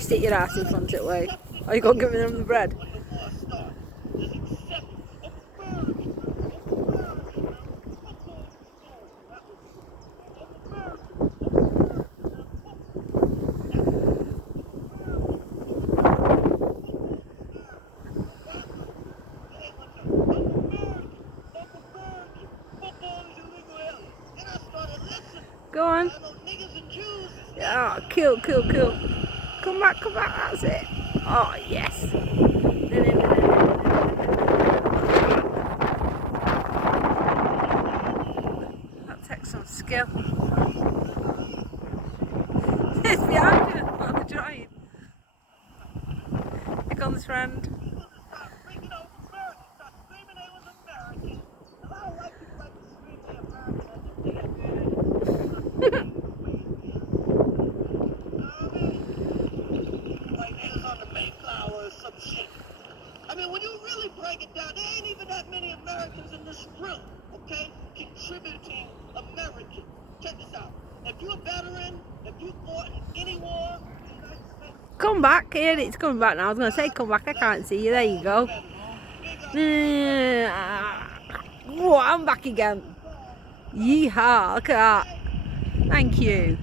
stick your ass in front of it, way. Or you go give them the bread. Go on. Oh, cool. Come back, that's it. Oh, yes. That takes some skill. It's behind you, what are they trying? Here comes friend. I mean, when you really break it down, there ain't even that many Americans in this room, okay, contributing American. Check this out. If you're a veteran, if you fought in any war, Come back, here it's coming back now. I was going to say come back, I can't see you. There you go. Whoa, I'm back again. Yeehaw, look at that. Thank you.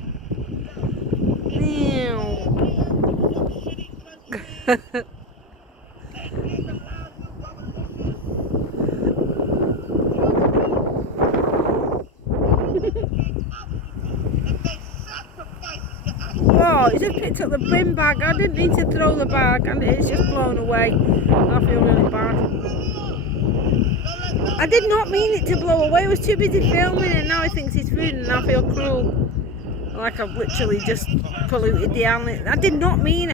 Whoa, he just picked up the bin bag. I didn't need to throw the bag and it's just blown away. I feel really bad. I did not mean it to blow away. I was too busy filming and now he thinks he's food and I feel cruel. Like I've literally just polluted the island. I did not mean it.